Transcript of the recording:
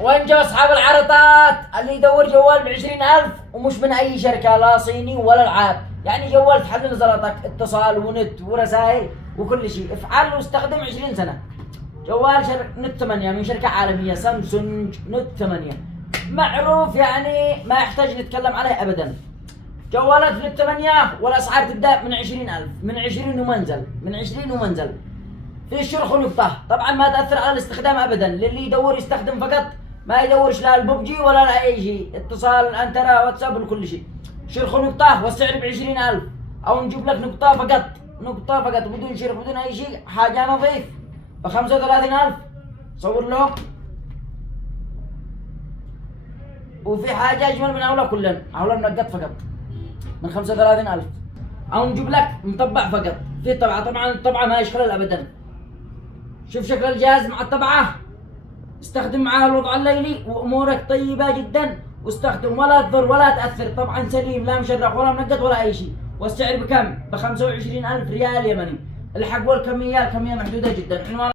وين جو اصحاب العرضات اللي يدور جوال ب20,000 ومش من اي شركه، لا صيني ولا العاب، يعني جوال تحل زلطك اتصال ونت ورسائل وكل شيء، افعل واستخدم 20 سنه. جوال نوت 8 من شركه عالميه سامسونج نوت 8 معروف، يعني ما يحتاج نتكلم عليه ابدا. جوالات نوت 8 والاسعار تبدا من 20,000، من 20 ومنزل، من 20 ومنزل. في شرخ ونقطة، طبعا ما تأثر على الاستخدام أبدا، للي يدور يستخدم فقط، ما يدورش لا الببجي ولا لا أي شيء، اتصال أنترا واتساب وكل شيء. شرخ ونقطة والسعر ب20,000، أو نجيب لك نقطة فقط، نقطة فقط بدون شرخ بدون أي شيء، حاجة نظيف ب35,000. صور له. وفي حاجة أجمل من هؤلاء كلهم، هؤلاء منقط فقط من 35,000، أو نجيب لك مطبع فقط في طبعة، طبعا الطبعة ما يشغل أبدا. شوف شكل الجهاز مع الطبعة، استخدم معها الوضع الليلي وامورك طيبة جدا، واستخدم ولا تضر ولا تأثر، طبعا سليم لا مشرخ ولا منقط ولا اي شيء. والسعر بكم؟ ب25,000 ريال يمني. الحق والكمية، الكمية محدودة جدا. عنوان